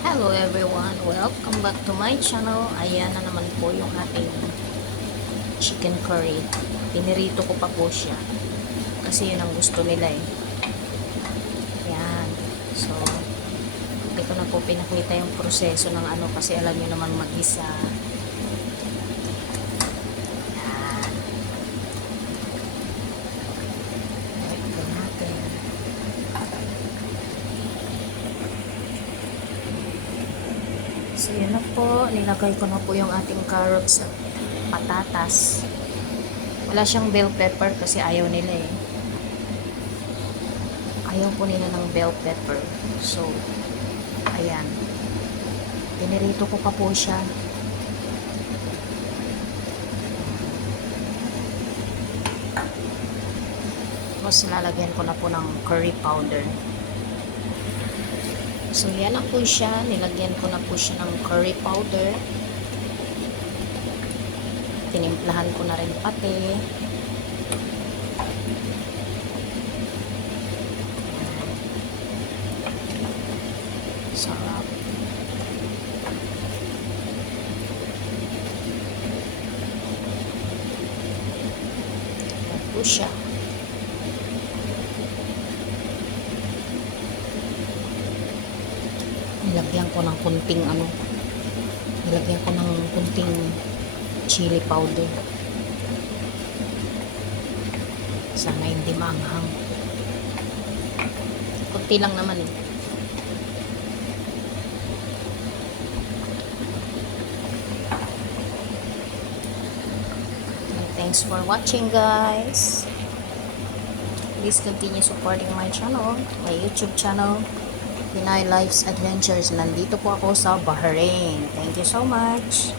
Hello everyone, welcome back to my channel. Ayan na naman po yung ating chicken curry. Pinirito ko pa po siya kasi yun ang gusto nila eh. Ayan. So, hindi ko na po pinakita yung proseso ng ano kasi alam nyo naman mag-isa. Ayan. Ito natin. So, yun na po. Nilagay ko na po yung ating carrots at patatas. Wala siyang bell pepper kasi ayaw nila eh. Ayaw po nila ng bell pepper. So, ayan. Pinirito ko pa po siya. Tapos, lalagyan ko na po ng curry powder. So, yan na po siya. Nilagyan ko na po siya ng curry powder. Tinimplahan ko na rin pati. Sarap. Yan po siya. Nilagyan ko ng kunting nilagyan ko ng kunting chili powder. Sana hindi maanghang. Kunti lang naman eh. And thanks for watching guys. Please continue supporting my channel, my YouTube channel, Pinay Life's Adventures. Nandito po ako sa Bahrain. Thank you so much.